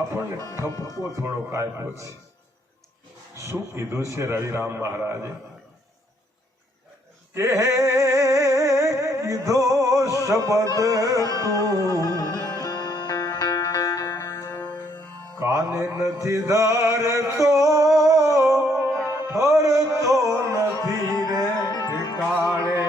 આપણને ઠપકો થોડો આપ્યો છે. શું કીધું છે રવિરામ મહારાજે કે હે કીધો શબ્દ તું કાને નથી ધરતો ઠરતો નથી રે ઠેકાણે.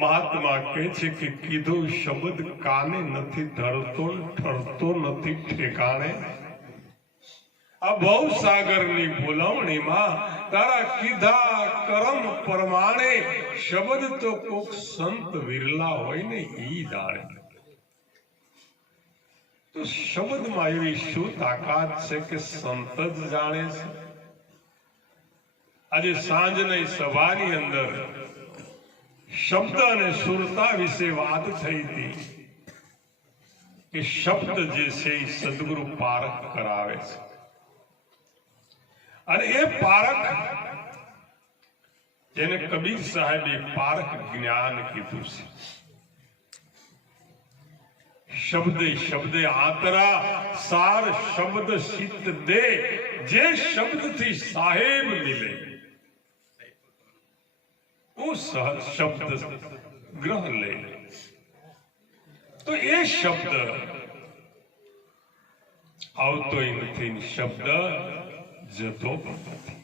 મહાત્મા કહે છે કે કીધો શબ્દ કાને નથી ધરતો ઠરતો નથી ઠેકાણે. આ ભવસાગરની બોલાવણીમાં તારા કીધા કરમ પ્રમાણે શબ્દ તો કોક સંત વિરલા હોય ને ઈ જાણે. તો શબ્દમાં એવી શું તાકાત છે કે સંત જ જાણે છે. આજે સાંજની સભાની અંદર શબ્દ અને સુરતા વિશે વાત થઈ હતી કે શબ્દ જે છે એ સદગુરુ પારખ કરાવે છે અને એ પારખ જેને કબીર સાહેબે પારખ જ્ઞાન કીધું છે. શબ્દે શબ્દે આતરા સાર શબ્દ સિદ્ધ દે. જે શબ્દથી સાહેબ મિલે શબ્દ ગ્રહ લે. તો એ શબ્દ આવતો નથી, શબ્દ જતો નથી.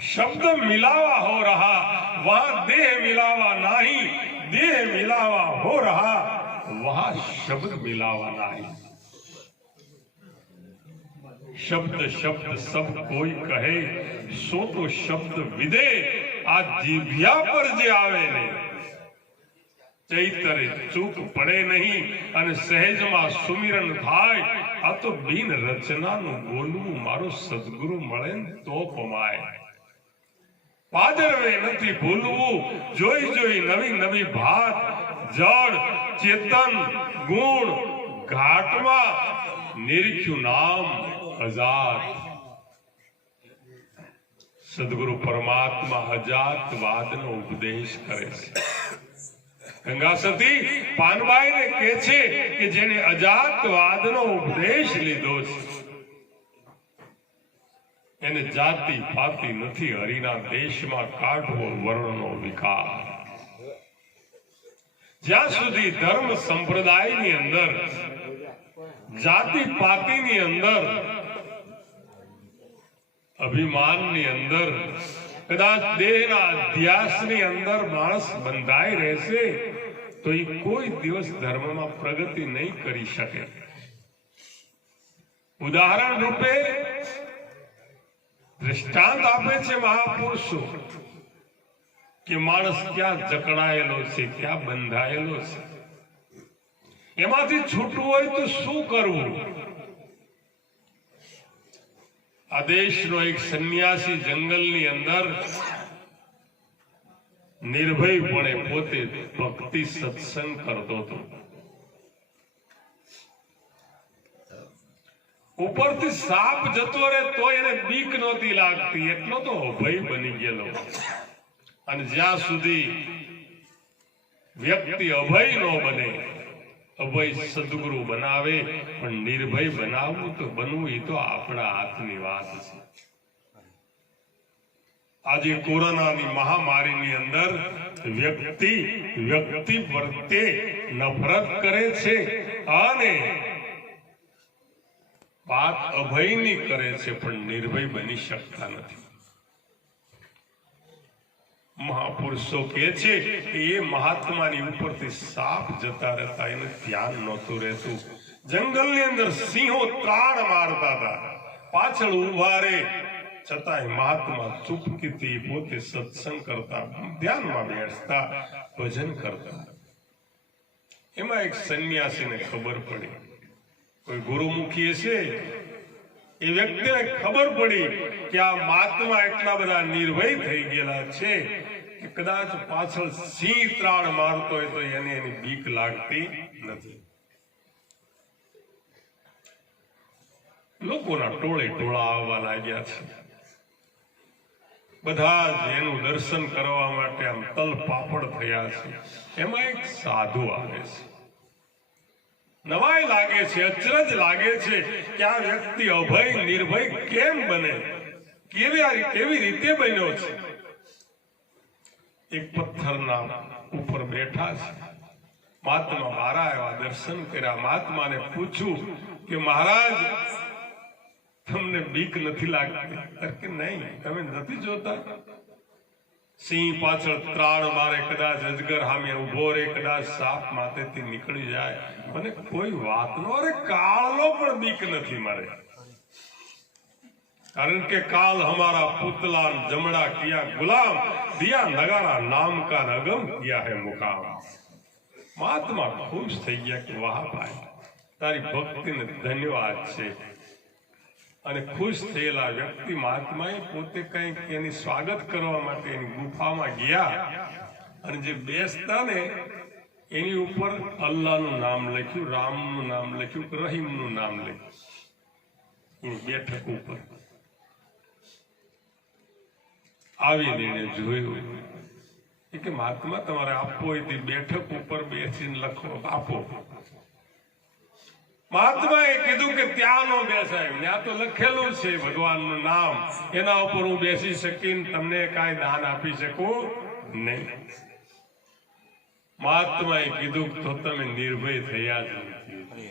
शब्द मिलावा हो रहा वहां देह मिलावा नहीं, देह मिलावा हो रहा वहां शब्द मिलावा नहीं. शब्द शब्द सब कोई कहे सो तो शब्द विदे. आ जीभ्या पर जे आवे ने चैतरे चूक पड़े नहीं અને સહેજમાં સુમિરન થાય. આ તો બિન રચનાનું બોલવું મારો સદગુરુ મળે ને તો પમાય. પાદરવે નથી ભૂલવું, જોઈ જોઈ નવી નવી ભાત. જળ ચેતન ગુણ ઘાટમાં નિરીખ્યું નામ અજાત. સદગુરુ પરમાત્મા અજાતવાદનો ઉપદેશ કરે છે. ગંગા સતી પાનબાઈને કહે છે કે જેને અજાતવાદનો ઉપદેશ લીધો છે એને જાતિ પાતિ નથી હરિના દેશમાં કાઢવો વર્ણનો વિકાર. જ્યાં સુધી ધર્મ સંપ્રદાયની અંદર જાતિ પાતિની અંદર અભિમાનની અંદર કદાચ દેહના અધ્યાસની અંદર માણસ બંધાઈ રહેશે તો એ કોઈ દિવસ ધર્મમાં પ્રગતિ નહીં કરી શકે. ઉદાહરણ રૂપે દૃષ્ટાંત આપે છે મહાપુરુષો કે માણસ ક્યાં જકડાયેલો છે, ક્યાં બંધાયેલો છે, એમાંથી છૂટવું હોય તો શું કરવું. આ દેશનો એક સંન્યાસી જંગલની અંદર નિર્ભયપણે પોતે ભક્તિ સત્સંગ કરતો હતો. ઉપરથી સાપ જતો રહે તો એને બીક નહોતી લાગતી, એટલો તો અભય બની ગયેલો. અને જ્યાં સુધી વ્યક્તિ અભય ન બને, અભય સદગુરુ બનાવે, પણ નિર્ભય બનાવવું તો બનવું એ તો આપણા હાથની વાત છે. આજે કોરોનાની મહામારીની અંદર વ્યક્તિ પ્રત્યે નફરત કરે છે અને વાત અભયની કરે છે, પણ નિર્ભય બની શકતા નથી. મહાપુરુષો કહે છે કે એ મહાત્માની ઉપરથી સાપ જતા રહેતા, એને ધ્યાન નહોતું રહેતું. જંગલની અંદર સિંહો ત્રાણ મારતા હતા, પાછળ ઉભા રહે, છતાંય મહાત્મા ચૂપકીથી પોતે સત્સંગ કરતા, ધ્યાનમાં બેસતા, ભજન કરતા. એમાં એક સંન્યાસીને ખબર પડી, કોઈ ગુરુમુખી હશે, એ વ્યક્તિને ખબર પડી કે આ મહાત્મા એટલા બધા નિર્ભય થઈ ગયેલા છે કે કદાચ પાછળ સિંહ ત્રાણ મારતો હોય તો એને એની બીક લાગતી નથી. લોકોના ટોળે ટોળા આવવા લાગ્યા છે. બધા જ એનું દર્શન કરવા માટે આમ તલ પાપડ થયા છે. એમાં એક સાધુ આવે છે. નવાઈ લાગે છે, અચરજ લાગે છે કે આ વ્યક્તિ અભય નિર્ભય કેમ બને, કેવી રીતે બન્યો છે. એક પથ્થરના ઉપર બેઠા છે. મહાત્મા બહાર આવ્યા, દર્શન કર્યા. મહાત્માને પૂછ્યું કે મહારાજ, તમને બીક નથી લાગતી? કે નહીં, તમે નથી જોતા સિંહ પાછળ ત્રાણ મારે, કદાચ અજગર સામે ઉભો રે, કદાચ સાપ માથેથી નીકળી જાય, મને કોઈ વાતનો, અરે કાળનો પણ બીક નથી મારે. કારણ કે કાલ હમારા પુતલા જમણા કિયા ગુલામ, દિયા નગારા નામ કા નગમ કિયા હે મુકામ. મહાત્મા ખુશ થઈ ગયા કે વાહ ભાઈ, તારી ભક્તિને ધન્યવાદ છે. અને ખુશ થયેલા વ્યક્તિ મહાત્માએ પોતે કંઈક એની સ્વાગત કરવા માટે એની ગુફામાં ગયા અને જે બેસતા ને એની ઉપર અલ્લાહનું નામ લખ્યું, રામનું નામ લખ્યું, રહીમનું નામ લખ્યું. એની બેઠક ઉપર આવીને એને જોયું કે મહાત્મા, તમારે આપવો હોય તે બેઠક ઉપર બેસીને લખો, આપો. મહાત્માએ કીધું કે ત્યાં નો બેસાય, ત્યાં તો લખેલું છે ભગવાનનું નામ, એના ઉપર હું બેસી શકીને તમને કાંઈ દાન આપી શકું નહીં. મહાત્માએ કીધું તો તમે નિર્ભય થયા જ નથી.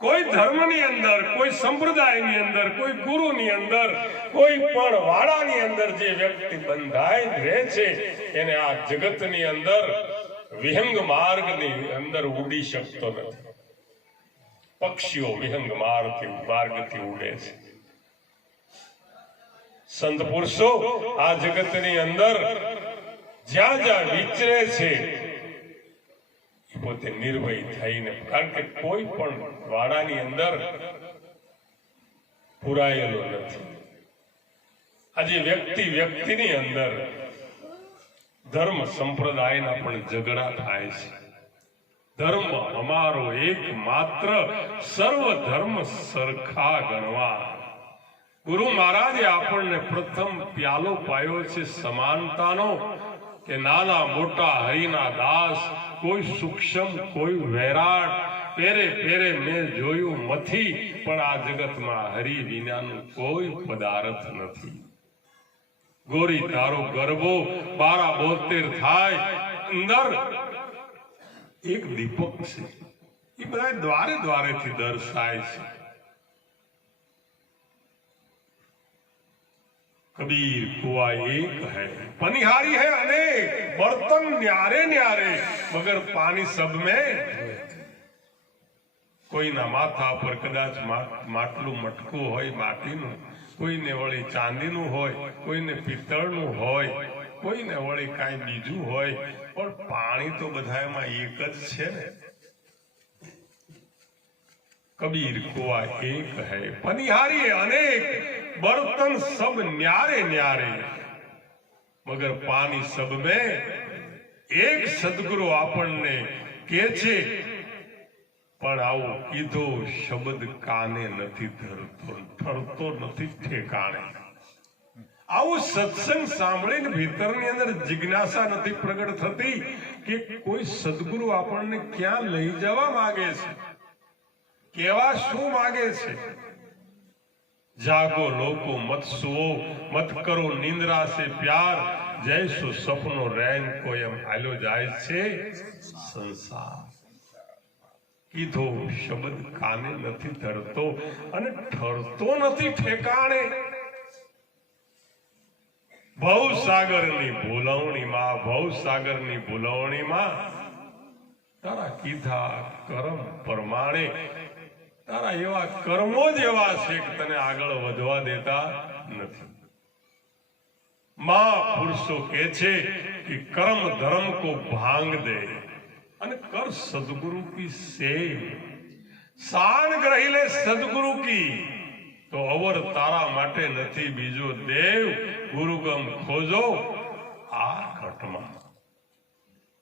કોઈ ધર્મની અંદર, કોઈ સંપ્રદાયની અંદર, કોઈ ગુરુની અંદર, કોઈ પણ વાડાની અંદર જે વ્યક્તિ બંધાઈ રહે છે એને આ જગતની અંદર વિહંગ માર્ગની અંદર ઉડી શકતો નથી. પક્ષીઓ વિહંગ માર્ગથી ઉડે છે. સંત પુરુષો આ જગતની અંદર જ્યાં જ્યાં વિચરે છે પોતે નિર્ભય થઈને, કારણ કે કોઈ પણ વાડાની અંદર પુરાયેલો નથી. આજે વ્યક્તિની અંદર ધર્મ સંપ્રદાયના પણ ઝઘડા થાય છે. ધર્મ અમારો એક માત્ર, સર્વ ધર્મ સરખા ગણવા. ગુરુ મહારાજે આપણને પ્રથમ પ્યાલો પાયો છે સમાનતાનો, કે નાના મોટા હરિના દાસ, કોઈ સૂક્ષ્મ, કોઈ વૈરાટ, પેરે પેરે મેં જોયું મથી, પણ આ જગતમાં હરિ વિનાનું કોઈ પદાર્થ નથી. ગોરી તારો ગરબો 12-72 થાય, અંદર એક દીપક છે, એ બધા દ્વારે દ્વારેથી દર્શાય છે. कबीर कुआ एक है, पनिहारी है अनेक, बर्तन न्यारे न्यारे, मगर पानी सब में. કોઈના માથા પર કદાચ માટલું મટકું હોય માટીનું, કોઈને વળી ચાંદીનું હોય, કોઈને પિત્તળનું હોય, કોઈને વળી કાંઈ બીજું હોય, પણ પાણી તો બધામાં એક જ છે ને। कबीर कुआ एक है पनिहारी अनेक, बर्तन सब न्यारे न्यारे, मगर पानी सब में एक। सदगुरु आपने के छे पण आवो कीधो शब्द काने नथी धरतो, ठरतो नथी ठेकाणे। आवो सत्संग सांभळीने भीतरनी अंदर जिज्ञासा नथी प्रगट थती कि कोई सदगुरु आपने क्या लई जवा मांगे छे, केवा शू मांगे छे। जागो लोको मत सुओ, मत करो निंद्रा से प्यार, जैसो सपनो रैन को एम हालो जाय छे संसार। कीधो शब्द काने नथी धरतो अने ठरतो नथी ठेकाणे। भवसागरनी भूलवणीमां, भवसागरनी भूलवणीमां तारा कीधा कर्म प्रमाणे तारा एवा कर्मो ज एवा छे के तने आगळ वधवा देता नथी। मां पुरुषो कहे छे कि कर्म धर्म को भांग दे अने कर सदगुरु की सेव। शान ग्रही ले सदगुरु की तो अवर तारा माटे नथी बीजो देव। गुरुगम खोजो आ घटमा,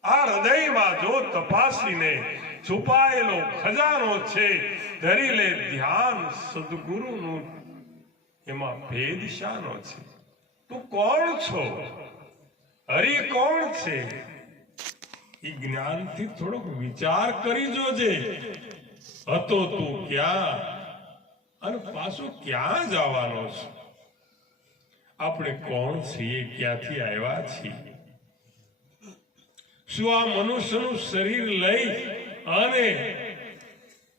आ हृदय में जो तपासी ने છુપાયેલો ખજાનો છે, ધરી લે ધ્યાન સદગુરુ નું, એમાં ભેદ શાનો છે। તું કોણ છો, હરિ કોણ છે, એ જ્ઞાનથી થોડોક વિચાર કરી જોજે। હતો તું ક્યાં અને પાછો ક્યાં જવાનો છે। આપણે કોણ છીએ, ક્યાંથી આવ્યા છીએ। શું આ મનુષ્યનું શરીર લઈ અને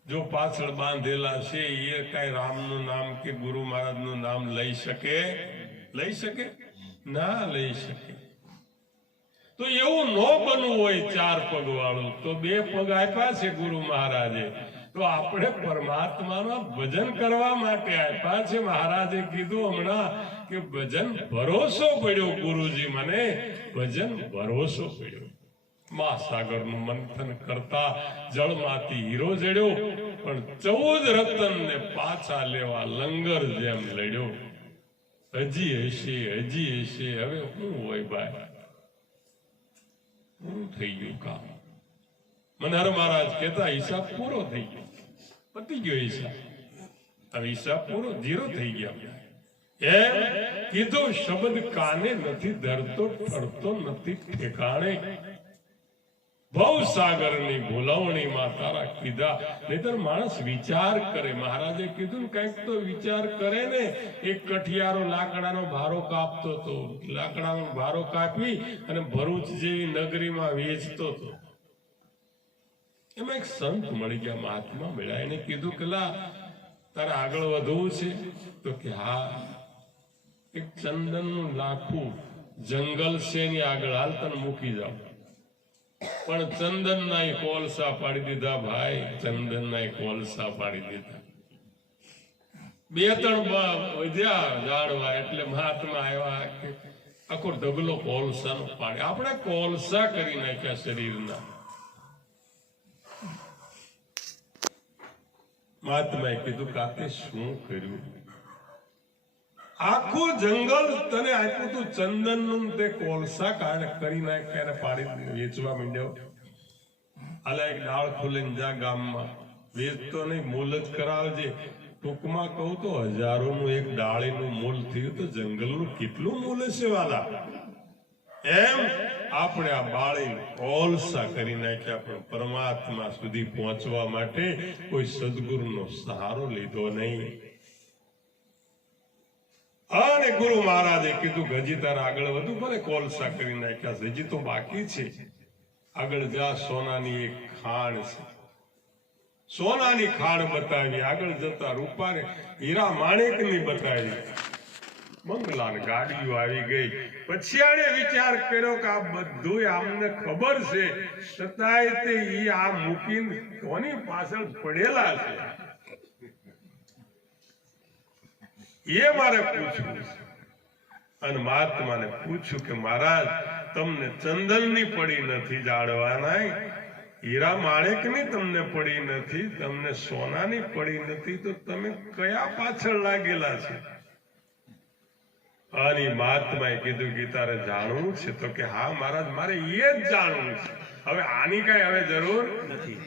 જો પાછળ બાંધેલા છે એ કઈ રામનું નામ કે ગુરુ મહારાજનું નામ લઈ શકે? લઈ શકે? ના લઈ શકે। તો એવું ન બનવું હોય ચાર પગ વાળું, તો બે પગ આપ્યા છે ગુરુ મહારાજે, તો આપણે પરમાત્માના ભજન કરવા માટે આપ્યા છે। મહારાજે કીધું હમણાં કે ભજન ભરોસો પડ્યો, ગુરુજી મને ભજન ભરોસો પડ્યો। महासागर नु मंथन करता जल माती हीरो जड़्यो, पण 14 रतन ने पाछा लेवा लंगर जेम लड्यो। हजी हशे हवे हुं होय भाई, पूरुं थई गयुं काम। मनहर महाराज कहता हिसाब पूरो थई गयो, पती गयो हिसाब, हवे हिसाब पूरो, जीरो थई गया। एम कीधो शब्द काने नथी धरतो, ठरतो नथी ठेकाणे। भवसागरनी भूलवणीमां तारा कीधा, नहीतर माणस विचार करे। महाराजे कीधुं कंईक तो विचार करे ने। एक कठियारो लाकडानो भारो कापतो तो, लाकडानो भारो कापी अने भरूच जेवी नगरीमां वेचतो तो। एमां एक संत मळी गया, महात्मा मळ्या। एने कीधुं के ला तारे आगळ वधवुं छे? तो के हा, एक चंदननुं लाखुं जंगल छे, एनी आगळ हाल तने मूकी जाओ। पण चंदन ना कोलसा पाड़ी दीधा भाई, चंदन ना कोलसा पाड़ी दीधा। बे त्रण वध्या जाड़वा एटले महात्मा आव्या के आखो ढगलो कोलसा नो पाड़ी। आपणे कोलसा करी नाख्या शरीरना। महात्माए कीधुं काके शुं कर्युं? आखो जंगल तने आप्युं तो चंदन नु ते कोलसा काढ करी नाख्या ने पाड़ी वेचवा मंड्यो। आला एक डाळ खोलीने जा गाममां, वेचतो नहीं, मूल ज करावजे। टूंकमां कहूं तो हजारों नु एक डाळीनुं मूल थयुं तो जंगलनुं केटલું मूल हशे वाला। एम આપણે આ બાળી કોલસા કરી નાખ્યા, પણ પરમાત્મા સુધી પહોંચવા માટે કોઈ સદગુરુનો સહારો લીધો નહીં। અને ગુરુ મહારાજે કીધું કે હજી તારા આગળ વધુ, ભલે કોલસા કરી નાખ્યા છે, હજી તો બાકી છે। આગળ જા, સોનાની એક ખાણ છે, સોનાની ખાણ બતાવી। આગળ જતા રૂપાને હીરા માણેકની બતાવી। મંગલાન ગાડીઓ આવી ગઈ. પછી આને વિચાર કર્યો કે આ બધું આમને ખબર છે, છતાંય તે ઈ આ મૂકીને કોની પાછળ પડેલા છે એ મારે પૂછવું છે. અને મહાત્માને પૂછ્યું કે મહારાજ, તમને ચંદનની પડી નથી જાળવાના, હીરા માણેકની તમને પડી નથી, તમને સોનાની પડી નથી, તો તમે કયા પાછળ લાગેલા છે? અને મહાત્માએ કીધું કે તારે જાણવું છે? તો કે હા મહારાજ, મારે એ જ જાણવું છે. હવે આની કઈ હવે જરૂર નથી.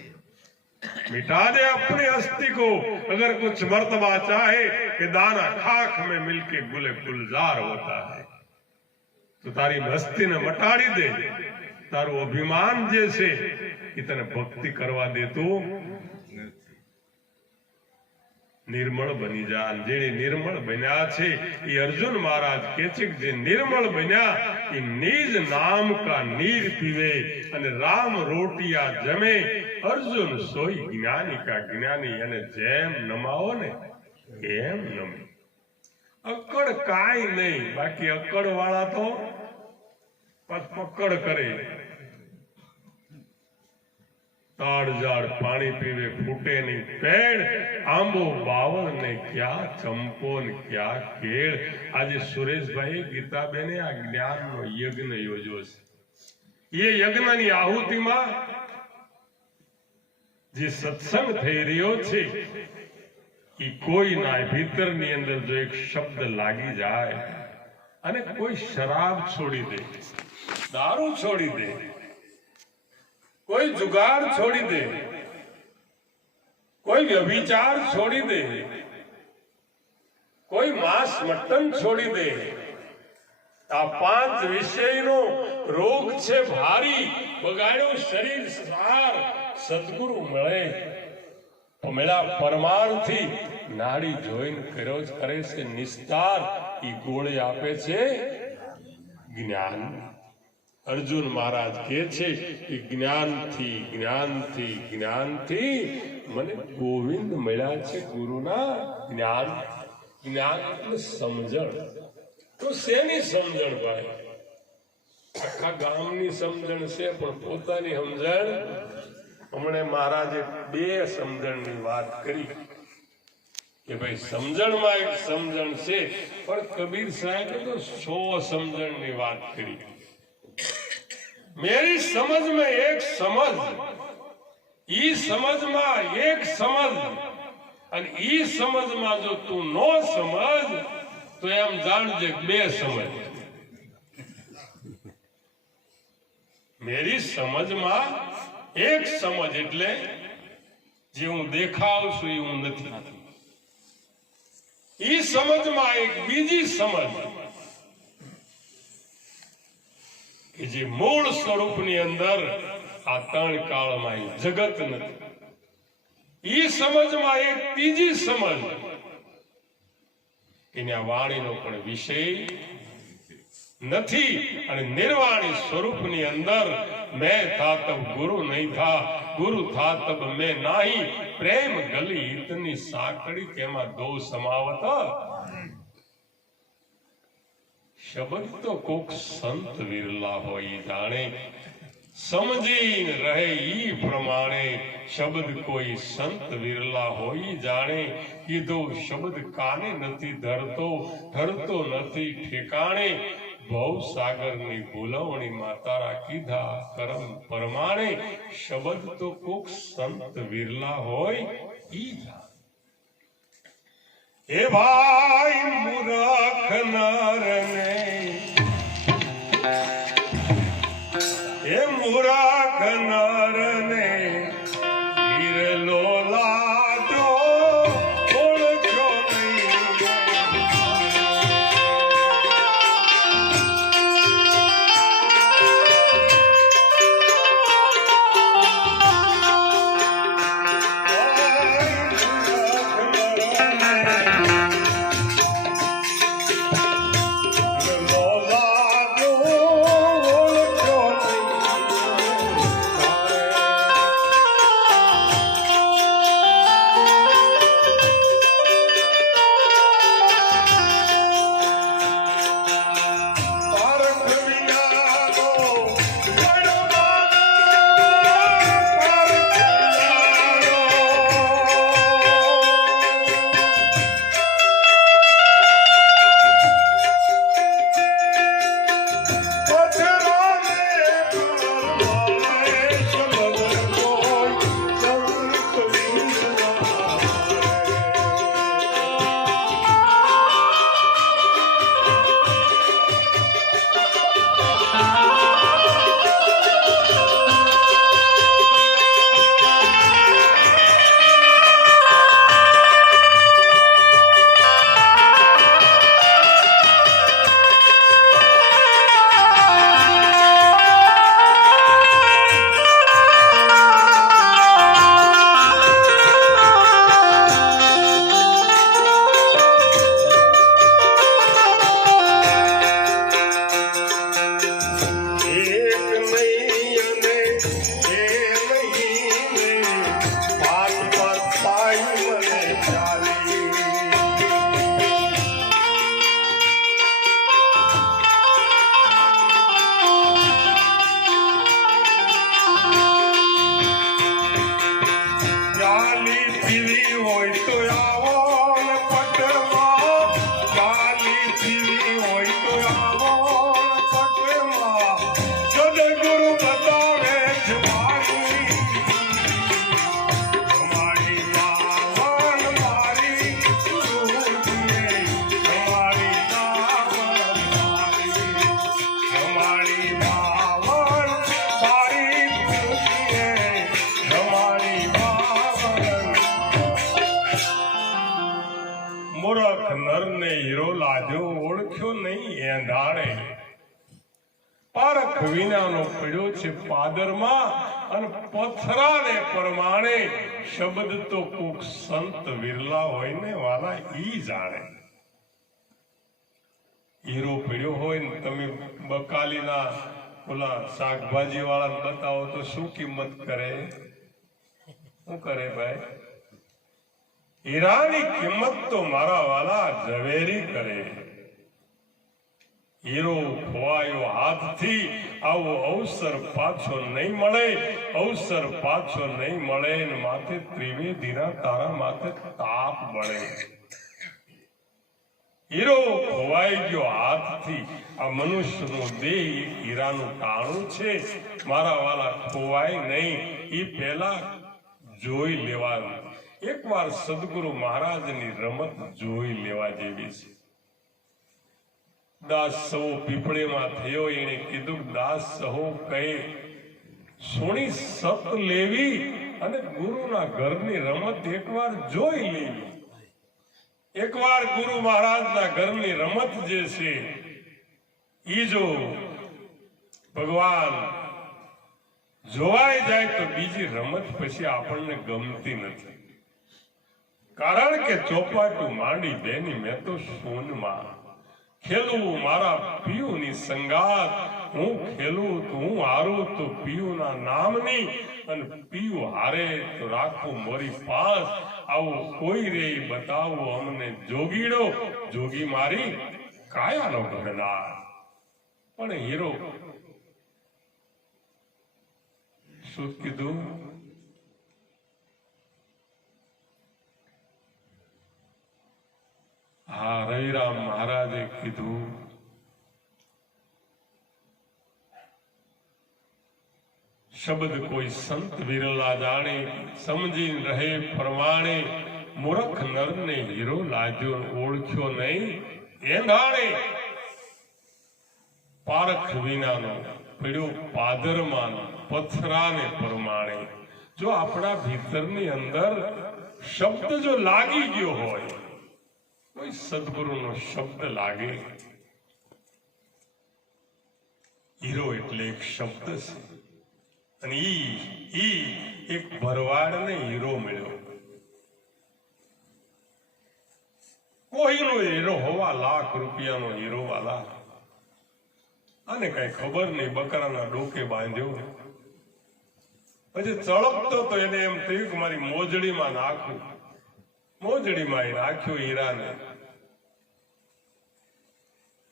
मिटा दे अपनी हस्ती को, अगर कुछ मर्तबा चाहे कि दाना खाक में मिलके गुले गुलजार होता है, तो तारी हस्ती ने मटाड़ी दे. तारू अभिमान जे છે એ તને ભક્તિ કરવા દેતું નિર્મળ બની જા. જેને નિર્મળ બન્યા છે એ અર્જુન મહારાજ કહે છે કે જે નિર્મળ બન્યા એ નિજ નામ કા નીર પીવે અને રામ રોટિયા જમે. અર્જુન સોઈ જ્ઞાની કા જ્ઞાની, અને જેમ નમાવો ને એમ નમે. અક્કડ કાંઈ નહીં, બાકી અક્કડ વાળા તો પકડ કરે. તાડ જાડ પાણી પીવે ફૂટે નહીં પેડ, આંબો બાવળ ને ક્યાં ચંપો ને ક્યાં કેળ. આજે સુરેશભાઈ ગીતાબેને આ જ્ઞાનનો યજ્ઞ યોજ્યો છે. એ યજ્ઞની આહુતિમાં જે સત્સંગ થઈ રહ્યો છે એ કોઈના ભીતરની અંદર જો એક શબ્દ લાગી જાય અને કોઈ શરાબ છોડી દે, દારૂ છોડી દે, કોઈ જુગાર છોડી દે, કોઈ વ્યભિચાર છોડી દે, કોઈ માંસ મટન છોડી દે, આ 5 વિષયનો રોગ છે ભારી, બગાડ્યું શરીર સાર, સદગુરુ મળે મળ્યા પરમાર્થી, નાડી જોઈને કર્યો જ કરે છે નિસ્તાર. ઈ ગોળે આપે છે જ્ઞાન. અર્જુન મહારાજ કહે છે કે જ્ઞાનથી જ્ઞાનથી જ્ઞાનથી મને ગોવિંદ મળ્યા છે. ગુરુના જ્ઞાન. જ્ઞાન એટલે સમજણ. તો શેની સમજણ ભાઈ? આખા ગામની સમજણ છે, પણ પોતાની સમજણ. હમણાં મહારાજે 2 સમજણની વાત કરી કે ભાઈ સમજણમાં એક સમજણ છે, પણ કબીર સાહેબે તો 100 સમજણની વાત કરી. मेरी समझ में एक समझ, ई समझ में एक समझ, અને ઈ સમજમાં જો તું નો સમજ તો એમ જાણજે 2 સમજ. મેરી સમજમાં એક સમજ એટલે જે હું દેખાવ છું એ હું નથી. ઈ સમજમાં એક બીજી સમજ કે જે મૂળ સ્વરૂપની અંદર આ 3 કાળમાં જગત નથી. ઈ સમજમાં એક ત્રીજી સમજ, એના વાણીનો પણ વિષય નથી. અને નિર્વાણી સ્વરૂપની અંદર મેં થા તબ ગુરુ નહીં થા, ગુરુ થા તબ મેં નહીં, પ્રેમ ગલી ઇતની સાંકડી તેમાં 2 સમાવત. શબ્દ તો કોક સંત વિરલા હોય જાણે, સમજીને રહે ઈ પ્રમાણે. શબ્દ કોઈ સંત વિરલા હોય જાણે, કીધો શબ્દ કાને નથી ધરતો, ધરતો નથી ઠેકાણે. ભવ સાગરની ભૂલવણીમાં તારા કીધા કરમ પરમાણે. શબ્દ તો કોક સંત વિરલા હોય ઈ જાણે. એ ભાઈ મૂરખ નરને, એ મૂરખ નરને વિરલો લાજો ઓળખ્યો નહીં. મૂર્ખ નરને હીરો લાજો ઓળખ્યો નહીં એંધાણે પારખ વિનાનો પડ્યો છે પાદરમાં અને પથરાને પ્રમાણે શબ્દ તો કોક સંત વિરલા હોય ને વાલા ઈ જાણે હીરો પડ્યો હોય ને તમે બકાલીના ઓલા શાકભાજી વાળા બતાવો તો શું કિંમત કરે શું કરે ભાઈ હીરાની કિંમત તો મારા વાલા ઝવેરી કરે હીરો ખોવાયો હાથથી આવો અવસર પાછો નહીં મળે અવસર પાછો નહીં મળે ને માથે ત્રિવેદીના તારા માથે તાપ બળે હીરો ખોવાઈ ગયો હાથથી આ મનુષ્યનો દેહ એક હીરાનું ટાણું છે મારા વાલા ખોવાય નહીં એ પહેલા જોઈ લેવાનું એકવાર સદગુરુ મહારાજની રમત જોઈ લેવા જેવી છે દાસ સહો પીપળેમાં થયો એને કીધું દાસ સહો કહે સોની સત લેવી અને ગુરુના ઘરની રમત એકવાર જોઈ લેવી એકવાર ગુરુ મહારાજના ઘરની રમત જે છે ઈ જો ભગવાન જોવાઈ જાય તો બીજી રમત પછી આપણને ગમતી નથી કારણ કે ચોપાટું માંડી બેની મેં તો સોનમાં ખેલું મારા પિયુની સંગાત હું ખેલું તો હું હારું તો પિયુના નામની અને પિયુ હારે તો રાખું મોરી પાસ આવો કોઈ રે બતાવો અમને જોગીડો જોગી મારી કાયાનો ઘરનાર પણ હીરો શું કીધું હા રવિરામ મહારાજે કીધું શબ્દ કોઈ સંત વિરલા જાણે સમજી રહે પ્રમાણે મૂર્ખ નરને હીરો લાગ્યો ઓળખ્યો નહીં એંધાણે પારખ વિનાનો પડ્યો પાદરમાં પથરાને પ્રમાણે જો આપણા ભીતરની અંદર શબ્દ જો લાગી ગયો હોય કોઈ સદગુરુનો શબ્દ લાગે હીરો એટલે એક શબ્દ છે અને ઈ એક ભરવાડને હીરો મળ્યો કોઈનો હીરો હોવા લાખ રૂપિયાનો હીરો વાલા અને કઈ ખબર નહીં બકરાના ડોકે બાંધ્યો પછી ચળકતો તો એને એમ થયું કે મારી મોજડીમાં નાખું મોજડીમાં નાખ્યો હીરાને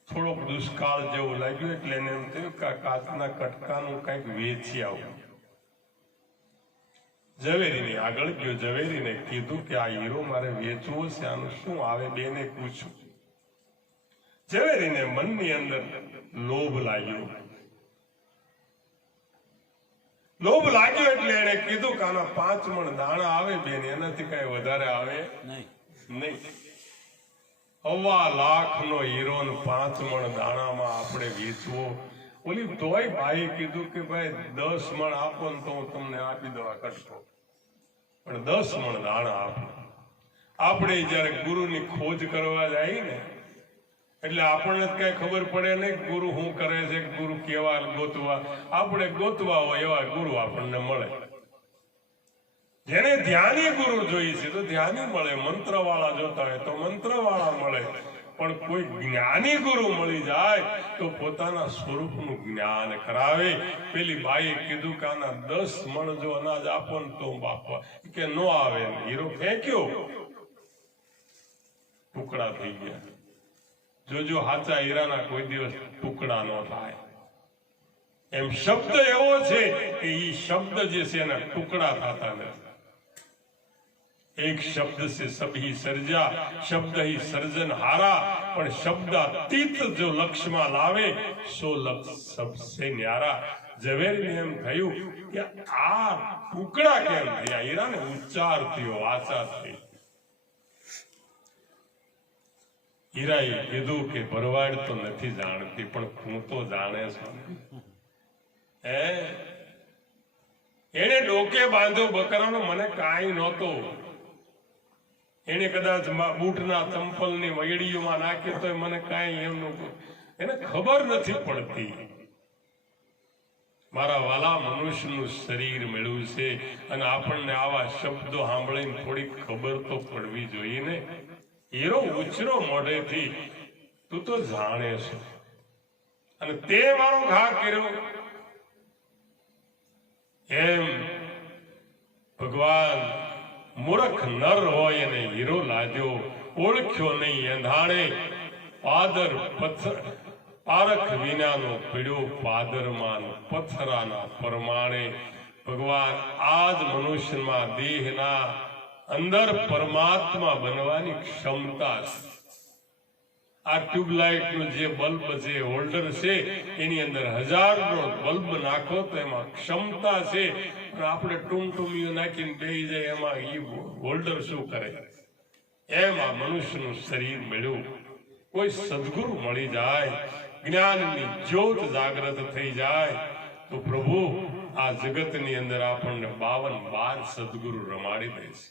થોડોક દુષ્કાળ જેવું લાગ્યું એટલે એને એમ થયું કે કાચના કટકાનું કઈક વેચી આવું ઝવેરીને આગળ ગયો ઝવેરીને કીધું કે આ હીરો મારે વેચવો છે આનું શું આવે બેને પૂછ્યું ઝવેરીને મનની અંદર લોભ લાગ્યો એટલે એને કીધું કે આના 5 મણ દાણા આવે બેન એનાથી કઈ વધારે આવે નહીં 1.25 લાખનો હીરો 5 મણ દાણામાં આપણે વેચવો ઓલી તોય ભાઈ કીધું કે ભાઈ 10 મણ આપો ને તો હું તમને આપી દઉં કટકો પણ 10 મણ દાણા આપો આપણે જયારે ગુરુની ખોજ કરવા જાય ને એટલે આપણને કઈ ખબર પડે નહીં ગુરુ શું કરે છે ગુરુ કેવા ગોતવા આપણે ગોતવા હોય એવા ગુરુ આપણને મળે જેને ધ્યાની ગુરુ જોઈએ છે તો ધ્યાની મળે મંત્ર વાળા જોતા હોય તો મંત્ર વાળા મળે પણ કોઈ જ્ઞાની ગુરુ મળી જાય તો પોતાના સ્વરૂપનું જ્ઞાન કરાવે પેલી બાઈએ કીધું કે આના 10 મણ જો અનાજ આપો ને તો બાપા કે નો આવે હીરો ફેંક્યો ટુકડા થઈ ગયા. જોજો હાચા હીરાના કોઈ દિવસ ટુકડા ન થાય. એમ શબ્દ એવો છે કે એ શબ્દ જે છે એના ટુકડા થતા નથી. एक शब्द से सभी सर्जा, शब्द ही सर्जन हारा. पर शब्द अतीत जो लक्ष्य में लावे सो लक्ष्य सबसे न्यारा. ઝવેરી ને એમ થયું કે આ ટુકડા કેમ થયા? હીરાને ઉચ્ચાર થયો, વાચા થઈ. હીરાએ કીધું કે ભરવાડ તો નથી જાણતી, પણ હું તો જાણે છું. એને ડોકે બાંધ્યો બકરાનો, મને કાંઈ નહોતો. એને કદાચ બૂટના ચંપલની વૈડીઓમાં નાખ્યો તો મને કાંઈ એમ નહોતું. એને ખબર નથી પડતી. મારા વાલા મનુષ્યનું શરીર મળ્યું છે અને આપણને આવા શબ્દો સાંભળીને થોડી ખબર તો પડવી જોઈએ ને. હીરો ઉછરો મોઢેથી, તું તો જાણે છે અને તે મારો ઘા કર્યો. એમ ભગવાન મૂર્ખ નર હોય અને હીરો લાદ્યો, ઓળખ્યો નહીં અંધાણે. પાદર પથ્થર પારખ વિનાનો પીડ્યો પાદરમાં પથ્થરાના પરમાણે. ભગવાન આજ મનુષ્યમાં દેહના અંદર પરમાત્મા બનવાની ક્ષમતા છે. આ ટ્યુબલાઇટ નું જે બલ્બ છે, હોલ્ડર છે, એની અંદર 1000નો બલ્બ નાખો તો એમાં ક્ષમતા છે. પણ આપણે ટૂમટૂમીઓ નાખીને બેસી જાય, એમાં એ હોલ્ડર શું કરે? એમ આ મનુષ્યનું શરીર મળ્યું. કોઈ સદગુરુ મળી જાય, જ્ઞાનની જ્યોત જાગૃત થઈ જાય તો પ્રભુ આ જગતની અંદર આપણને 52 સદગુરુ રમાડી દે છે.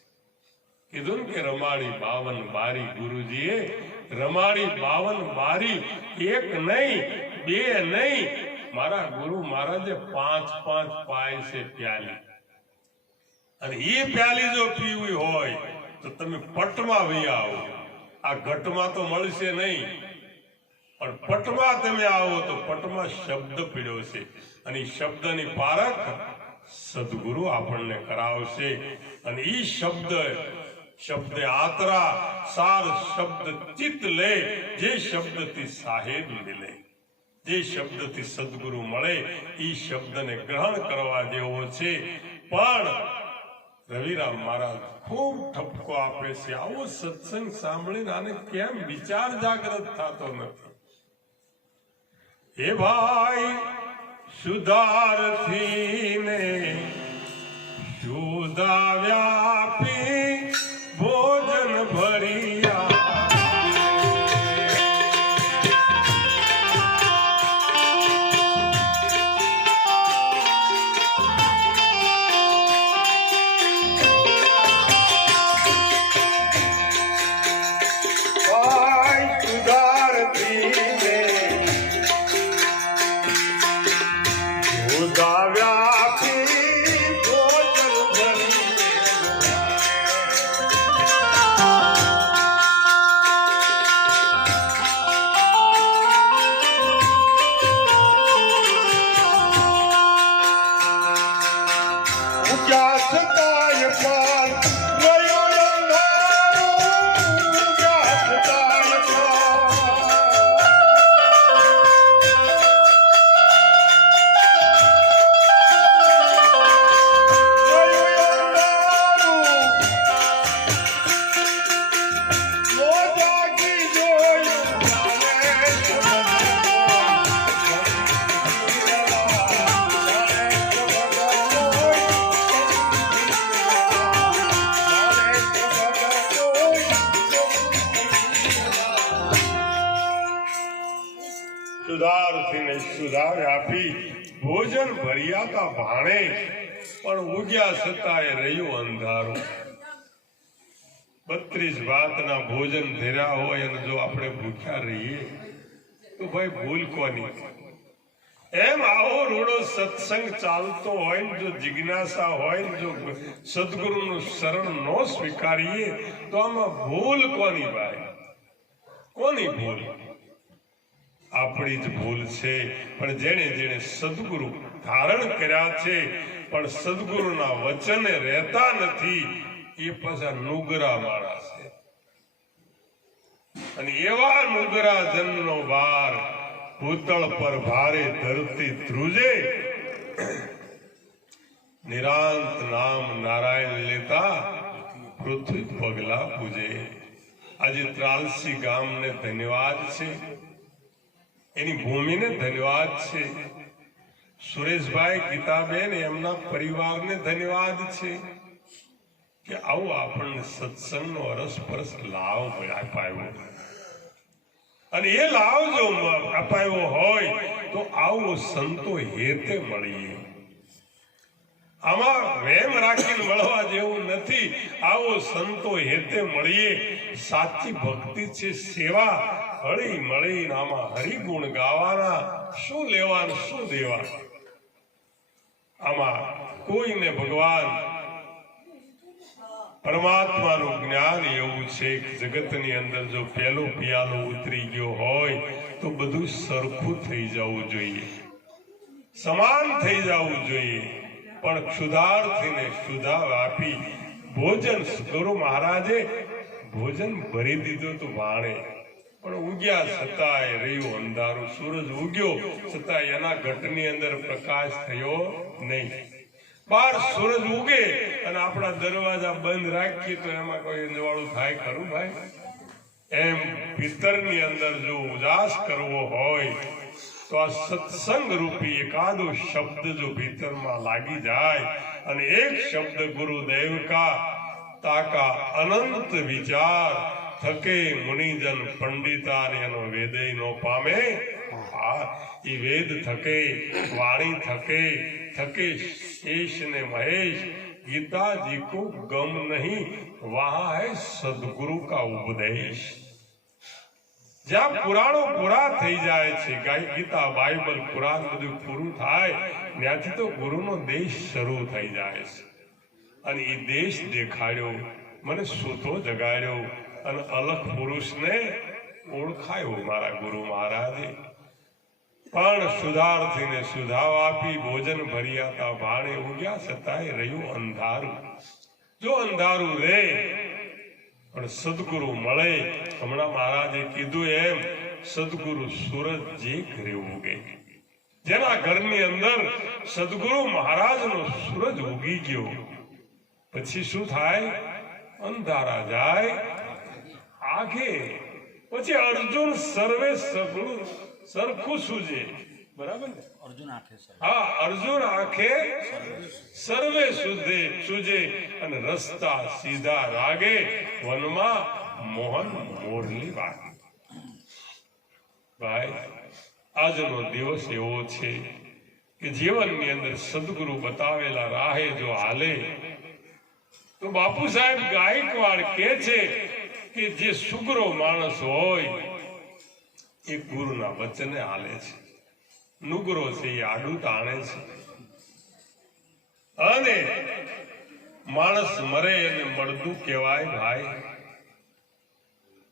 કીધું ને કે રમાડી 52 બારી. ગુરુજીએ રમાડી 52 બારી. એક નહીં, બે નહીં, મારા ગુરુ મહારાજે 5-5 પાય છે પ્યાલી. અને એ પ્યાલી જો પીવી હોય તો તમે પટમાં વહી આવો. આ ઘટમાં તો મળશે નહીં, પણ પટમાં તમે આવો તો પટમાં શબ્દ પીડ્યો છે અને એ શબ્દની પારખ સદગુરુ આપણને કરાવશે. અને એ શબ્દ આતરા સાર શબ્દ ચિત્ત લે. જે શબ્દથી સાહેબ મિલે, જે શબ્દથી સદગુરુ મળે, એ શબ્દને ગ્રહણ કરવા જેવો છે. પણ રવિરામ મહારાજ ખૂબ ઠપકો આપે છે. આવો સત્સંગ સાંભળીને આને કેમ વિચાર જાગૃત થતો નથી? હે ભાઈ સુધારથીને સુધા વ્યાપી ભોજન ભરિયા. સુધા વ્યાપી ભોજન ભર્યા ભાણે. પણ ઉગ્યા છતાંય રહ્યું અંધારું. 32 ભાતના ભોજન ધર્યા હોય અને જો આપણે ભૂખ્યા રહીએ તો ભાઈ ભૂલ કોની? એમ આવો રૂડો સત્સંગ ચાલતો હોય ને, જો જિજ્ઞાસા હોય ને, જો સદગુરુનું શરણ નો સ્વીકારીએ તો આમાં ભૂલ કોની ભાઈ? કોની ભૂલ? આપણી જ ભૂલ છે. પણ જેને જેને સદગુરુ ધારણ કર્યા છે પણ સદગુરુના વચને રહેતા નથી, એ પાછા નુગરા માણસ છે. અને એવા નુગરા જનનો ભાર ભૂતળ પર ભારે ધરતી ધ્રુજે નિરાંત નામ નારાયણ લેતા પૃથ્વી પગલા પૂજે. આજે ત્રાલસી ગામને ધન્યવાદ છે, એની ભૂમિને ધન્યવાદ છે, સુરેશભાઈ ગીતાબેન એમના પરિવારને ધન્યવાદ છે કે આવો આપણને સત્સંગનો અરસપરસ લાભ અપાયો. અને એ લાભ જો અપાયો હોય તો આવો સંતો હેતે મળીએ. આમાં વેમ રાખીને મળવા જેવું નથી. આવો સંતો હેતે મળીએ. સાચી ભક્તિ છે સેવા. હળી મળીને આમાં હરિગુણ ગાવાના. શું લેવાનું શું દેવા. આમાં કોઈને ભગવાન પરમાત્માનું જ્ઞાન એવું છે કે જગતની અંદર જો પહેલો પિયાલો ઉતરી ગયો હોય તો બધું સરખું થઈ જવું જોઈએ, સમાન થઈ જવું જોઈએ. પણ ક્ષુધાર્થીને ક્ષુધા આપી ભોજન ગુરુ મહારાજે ભોજન ભરી દીધું તો વાણે, પણ ઉગ્યા છતાંય રહ્યું અંધારું. સૂરજ ઉગ્યો છતાં એના ઘટની અંદર પ્રકાશ થયો નહીં. બાર સૂરજ ઉગે અને આપણા દરવાજા બંધ રાખીએ તો એમાં કોઈ અંજવાળું થાય ખરું ભાઈ? એમ ભીતરની અંદર જો ઉજાસ કરવો હોય તો આ સત્સંગ રૂપી એકાદો શબ્દ જો ભીતરમાં લાગી જાય અને એક શબ્દ ગુરુદેવ કા તાકા અનંત વિચાર થકે મુનિજન પંડિતા ને એનો વેદય નો પામે. એ વેદ થકે વાણી થકે थके शेष ने महेश गीता जी को गम नहीं वहां है सदगुरु का उपदेश. જ્યાં પુરાણો પૂરા થઈ જાય છે, ગીતા બાઇબલ પુરાણ બધું પૂરું થાય ત્યાંથી તો ગુરુનો દેશ શરૂ થઈ જાય છે. અને એ દેશ દેખાડ્યો, મને સૂતો જગાડ્યો અને અલખ પુરુષને ઓળખાયો મારા ગુરુ મહારાજે. પણ સુધાર્થીને સુધાવ આપી ભોજન ભર્યા તા ભાણે ઉગ્યા છતાંય રહ્યું અંધારું. જો અંધારું રે પણ સદગુરુ મળે. હમણાં મહારાજે કીધું એમ સદગુરુ સૂરજ જે ઘરે ઉગે, જેના ઘરની અંદર સદગુરુ મહારાજનો સૂરજ ઉગી ગયો પછી શું થાય? અંધારા જાય આગે. પછી અર્જુન સર્વે સગુણ સરખું સૂજે. બરાબર ને? અર્જુન આંખે, હા, અર્જુન આંખે સર્વે સૂજે અને રસ્તા સીધા રાગે વનમાં મોહન મોરલી વાગે. ભાઈ, આજનો દિવસ એવો છે કે જીવનની અંદર સદગુરુ બતાવેલા રાહે જો હાલે તો બાપુ સાહેબ ગાયકવાડ કહે છે કે જે સુગરો માણસ હોય એ ગુરુના વચને હાલે છે. નુગરો છે એ આડું તાણે છે. અને માણસ મરે એને મળદું કહેવાય ભાઈ.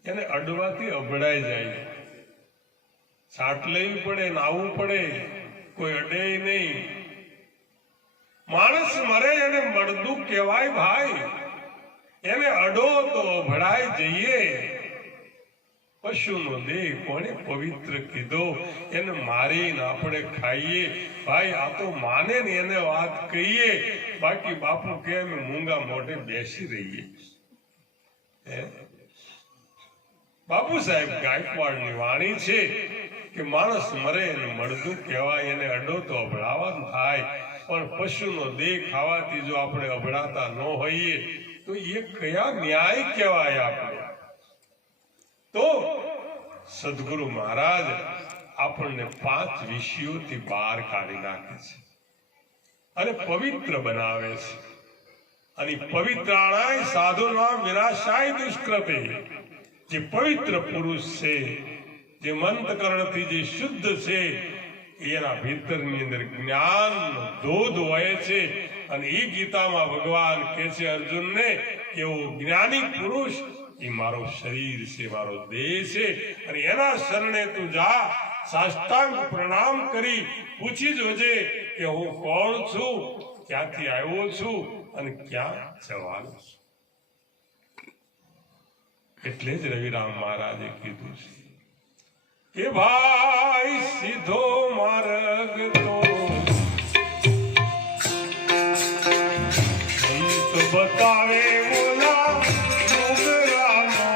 એને અડવાથી અભડાઈ જાય. છાટ લેવી પડે, નાવું પડે, કોઈ અડે નહીં. માણસ મરે એને મળદું કહેવાય ભાઈ. એને અડો તો અભડાઈ જઈએ. પશુનો દેહ કોને પવિત્ર કીધો? એને મારીને આપણે ખાઈએ. ભાઈ, આ તો માને ને એને વાત કહીએ. બાકી બાપુ કે અમે મૂંગા મોઢે બેસી રહીએ. બાપુ સાહેબ ગાયકવાડની વાણી છે કે માણસ મરે એને મળદું કહેવાય. એને અડો તો અભડાવાનું થાય. પણ પશુનો દેહ ખાવાથી જો આપણે અભડાતા ન હોઈએ તો એ કયા ન્યાય કહેવાય આપણે? તો સદગુરુ મહારાજ આપણને 5 વિષયોથી બહાર કાઢી નાખે છે અને પવિત્ર બનાવે છે. અને પવિત્રાણાય સાધુના વિનાશાય દુષ્કૃતે. જે પવિત્ર પુરુષ છે, જે મંતકરણથી જે શુદ્ધ છે, એના ભીતરની અંદર જ્ઞાન ધોધ હોય છે. અને એ ગીતામાં ભગવાન કહે છે અર્જુનને કે એવો જ્ઞાની પુરુષ એ મારો શરીર છે, મારો દેહ છે. અને એના શરણે તું જા, સાષ્ટાંગ પ્રણામ કરી પૂછી જોજે કે હું કોણ છું, ક્યાંથી આવ્યો છું અને ક્યાં જવાનો છું. એટલે જ રવિરામ મહારાજે કીધું છે કે ભાઈ સીધો માર્ગ તો સંત બતાવે બોલા ડુંગરાનો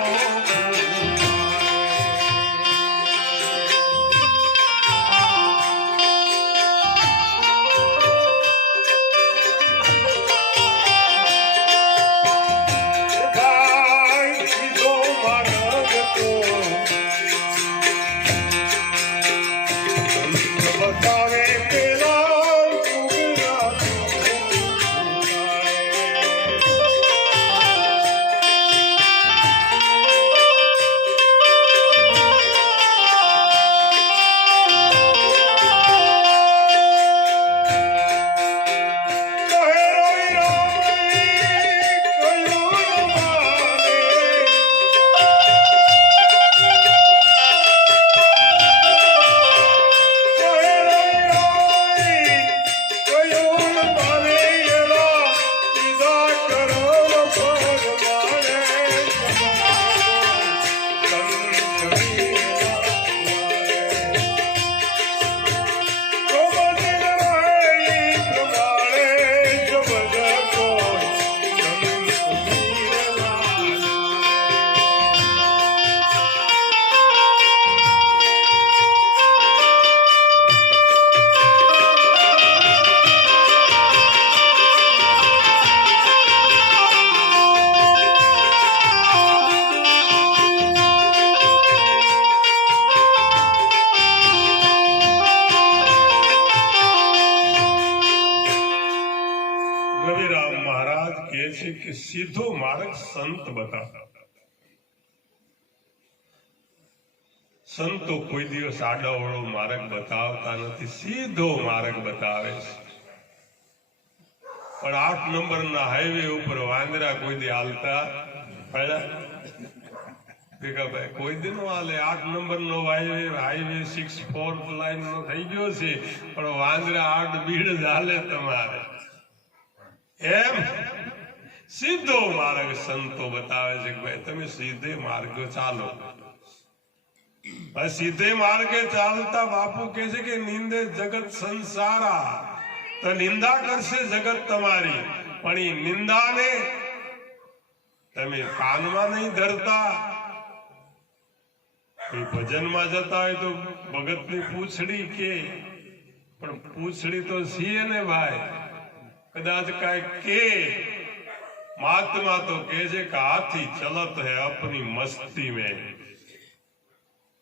સીધો માર્ગ સંત બતાવતા. સંતો કોઈ દિવસ આડાવડો માર્ગ બતાવતા નથી, સીધો માર્ગ બતાવે છે. પણ 8 નંબરના હાઈવે ઉપર વાંદરા કોઈ દી હાલતા ભેગા કોઈ દી નો હાલે. 8 નંબરનો હાઈવે 64 લાઈન નો થઈ ગયો છે, પણ વાંદરા 8 બીડ જ હાલે તમારે. એમ સીધો માર્ગ સંતો બતાવે છે કે ભાઈ તમે સીધે માર્ગ ચાલો. સીધે માર્ગે ચાલતા બાપુ કહે છે કે નિંદે જગત સંસારા, તો નિંદા કરશે જગત તમારી, પણ એ નિંદાને તમે કાનમાં નહીં ધરતા. ભજનમાં જતા હોય તો ભગતની પૂંછડી કે, પણ પૂંછડી તો છીએ ને ભાઈ, કદાચ કઈ કે महात्मा तो कहे कि हाथी चलत है अपनी मस्ती में,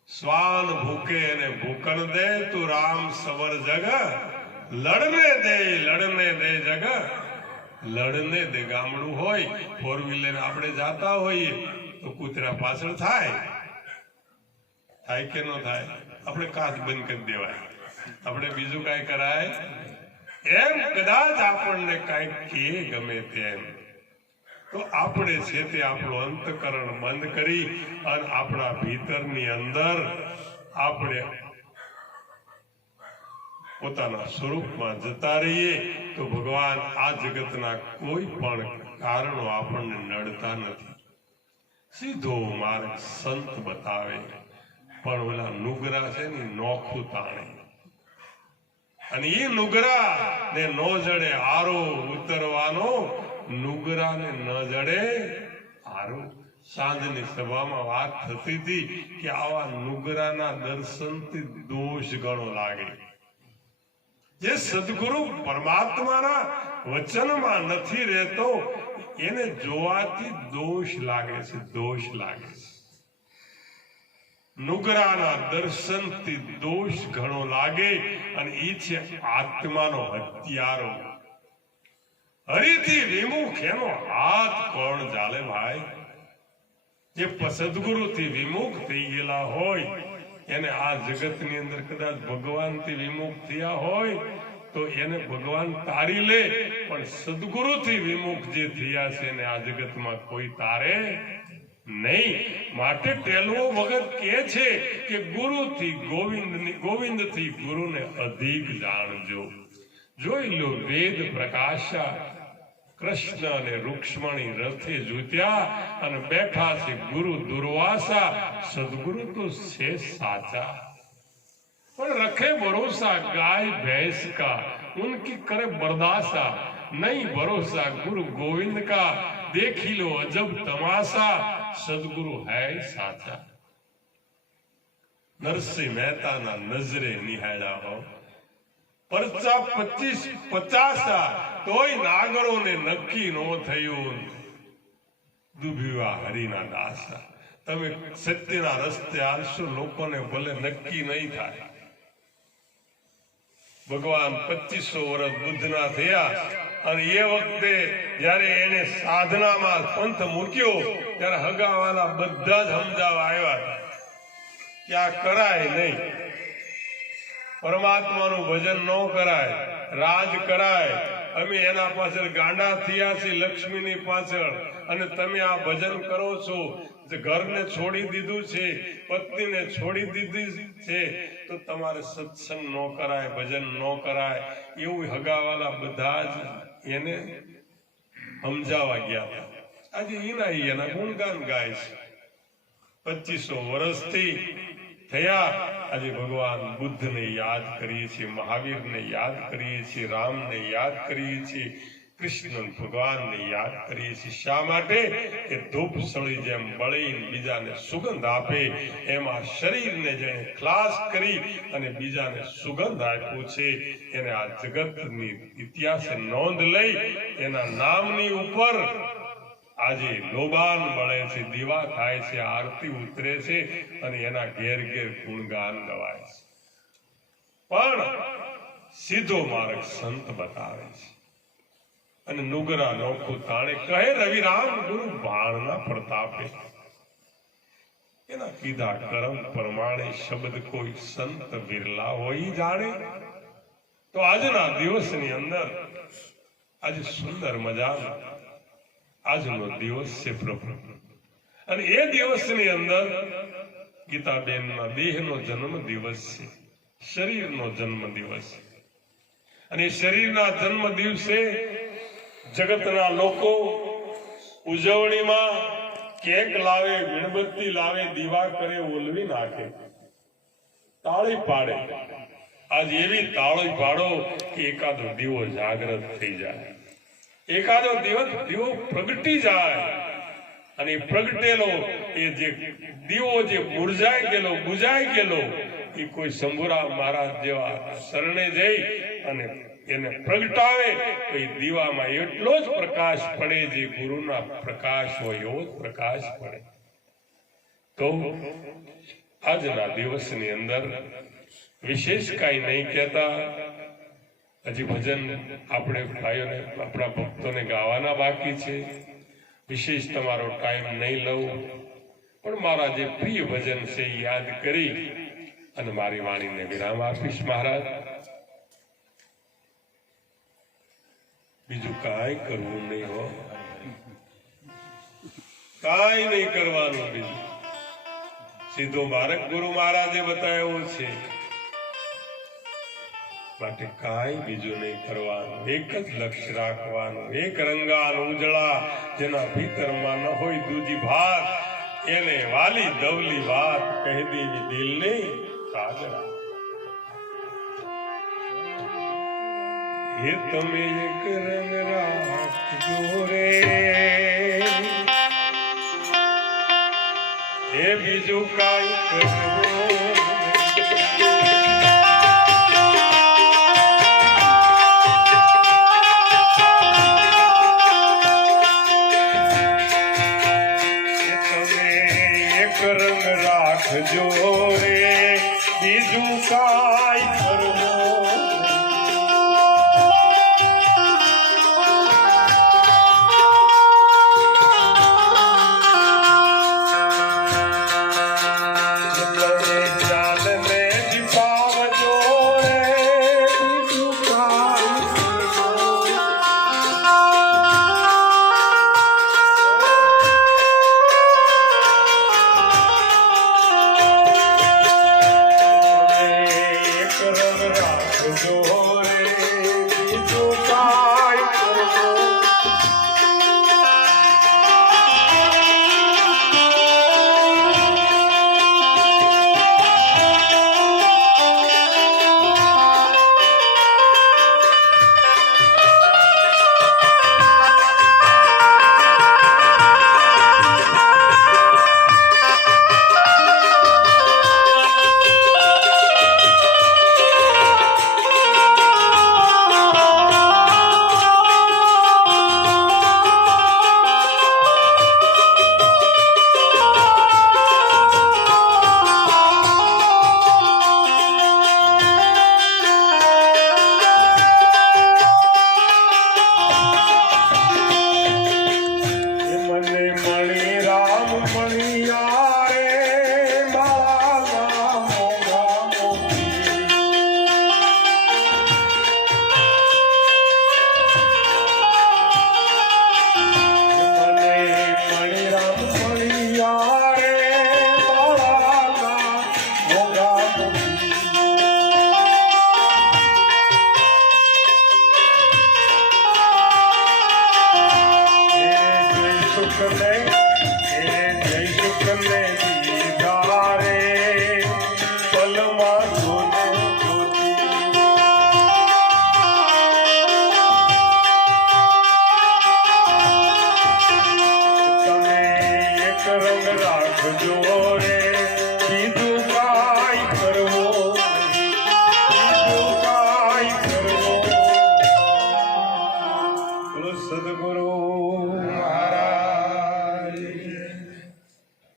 स्वान भूखे ने भूकन दे तू राम सवर जग, लड़ने दे जग, लड़ने दे. गामडू होय 4 व्हीलर આપણે જાતા હોઈએ તો કૂતરા પાછળ થાય કે ન થાય, આપણે કાચ બંધ કરી દેવાય, આપણે બીજું કઈ કરાય. એમ કદાચ આપણને કઈ કે ગમે તેમ, તો આપણે છે તે આપણું અંતકરણ બંધ કરી અને આપણા ભીતરની અંદર આપણે પોતાના સ્વરૂપમાં જતા રહીએ તો ભગવાન આ જગતના કોઈ પણ કારણો આપણને નડતા નથી. સીધો માર્ગ સંત બતાવે, પણ ઓલા નુગરા છે ને નોખું તાણે, અને એ નુગરા ને નો જડે આરો ઉતરવાનો, નુગરાને ન જડે આરો. સાંજની સભામાં વાત થતી હતી કે આવા નુગરાના દર્શનથી દોષ ઘણો લાગે. જે સદગુરુ પરમાત્માના વચનમાં નથી રહેતો એને જોવાથી દોષ લાગે છે, દોષ લાગે છે. નુગરાના દર્શનથી દોષ ઘણો લાગે, અને એ છે આત્માનો હત્યારો. હરિથી વિમુખ એનો હાથ કોણ ચાલે ભાઈ? જે સદગુરુથી વિમુખ થઈ ગયેલા હોય એને આ જગતની અંદર કદાચ ભગવાનથી વિમુખ થયા હોય તો એને ભગવાન તારી લે, પણ સદગુરુથી વિમુખ જે થયા છે એને આ જગતમાં કોઈ તારે નહીં. માટે ટેલવો વગર કહે છે કે ગુરુથી ગોવિંદથી ગુરુને અધિક જાણજો. જોઈ લો વેદ પ્રકાશા કૃષ્ણ અને રૂક્ષ્મણી રથે જૂત્યા અને બેઠા છે ગુરુ દુર્વાસા, સદગુરુ તો છે સાચા। पर रखे भरोसा गाय भैंस का, उनकी करे बर्दासा, नहीं भरोसा गुरु गोविंद का, देखी लो अजब तमाशा, सदगुरु है साचा। नरसिंह मेहता ना नजरे निहाळा हो, परचा 25-50 तोय नागरो ने नक्की नो थयुं, डूब्या हरिना दासा। तमे सत्यना रस्ते हालशो, लोकोने भले नक्की नहीं थाय। भगवान 2500 वर्ष बुद्धना थया અને એ વખતે જ્યારે એને સાધનામાં પંથ મૂક્યો ત્યારે હગાવાલા બધા જ સમજાવવા આવ્યા કે આ કરાય નહીં, પરમાત્માનું ભજન ન કરાય, રાજ કરાય, અમે એના પાછળ ગાંડા થયા છીએ લક્ષ્મીની પાછળ, અને તમે આ ભજન કરો છો, ઘરને છોડી દીધું છે, પત્નીને છોડી દીધી છે, તો તમારે સત્સંગ ન કરાય, ભજન ન કરાય, એવું હગાવાલા બધા જ એને સમજાવવા ગયા હતા। આજે એના ગુણગાન ગાય છે। 2500 વર્ષથી થયા આજે ભગવાન બુદ્ધને યાદ કરીએ છીએ, મહાવીરને યાદ કરીએ છીએ, રામને યાદ કરીએ છીએ, કૃષ્ણ ભગવાનને યાદ કરીએ છીએ। શા માટે? કે ધૂપ સળી જેમ બળી બીજાને સુગંધ આપે, એમાં શરીરને જેણે ખલાસ કરી અને બીજાને સુગંધ આપ્યું છે, એને આ જગતની ઇતિહાસે નોંધ લઈ એના નામની ઉપર આજે લોબાન બળે છે, દીવા થાય છે, આરતી ઉતરે છે અને એના ઘેર ઘેર ગુણગાન ગવાય છે। પણ સીધો માર્ગ સંત બતાવે છે અને નુગરા નોખું તાણે કહે રવિરામ ગુરુ બાણના પ્રતાપે। એના કીધા કરમ પ્રમાણે શબ્દ કોઈ સંત વિરલા હોય જાણે। તો આજના દિવસની અંદર આજે સુંદર મજાનો આજનો દિવસ છે પ્રભુ, અને એ દિવસની અંદર ગીતાબેનના દેહનો જન્મ દિવસ છે, શરીરનો જન્મ દિવસ છે, અને શરીરના જન્મ દિવસે જગતના લોકો ઉજવણીમાં કેક લાવે, મીણબત્તી લાવે, દીવા કરે, ઓલવી નાખે, તાળી પાડે। આજ એવી તાળી પાડો કે એકાદો દીવો જાગૃત થઈ જાય, એકાદો દીવો પ્રગટી જાય, અને પ્રગટેલો એ જે દીવો જે મુરઝાઈ ગયેલો, બુઝાઈ ગયેલો, એ કોઈ શંભુરામ મહારાજ જેવા શરણે જઈ અને એને પ્રગટાવે તો એ દીવામાં એટલો જ પ્રકાશ પડે જે ગુરુના પ્રકાશ હોય એવો જ પ્રકાશ પડે। તો આજના દિવસની અંદર વિશેષ કાંઈ નહીં કહેતા, હજી ભજન આપણે ભાઈઓને, આપણા ભક્તોને ગાવાના બાકી છે, વિશેષ તમારો ટાઈમ નહીં લઉં, પણ મારા જે પ્રિય ભજન છે એ યાદ કરી અને મારી વાણીને વિરામ આપીશ। મહારાજ, બીજું કાંઈ કરવું નહીં હો, કાંઈ નહીં કરવાનું, બીજું સીધો માર્ગ ગુરુ મહારાજે બતાવ્યો છે, માટે કાંઈ બીજું નહીં કરવાનું, એક જ લક્ષ્ય રાખવાનું, એક રંગાન ઉજળા જેના ભીતરમાં ન હોય દૂજી ભાત, એને વાલી દવલી વાત કહી દેવી દિલની કાજરા। એ તમે એક રંગ રાખજો રે, એ બીજું કાંઈ કરવું રંગ રાખજો રે, બીજું કાંઈ કરવો શકાય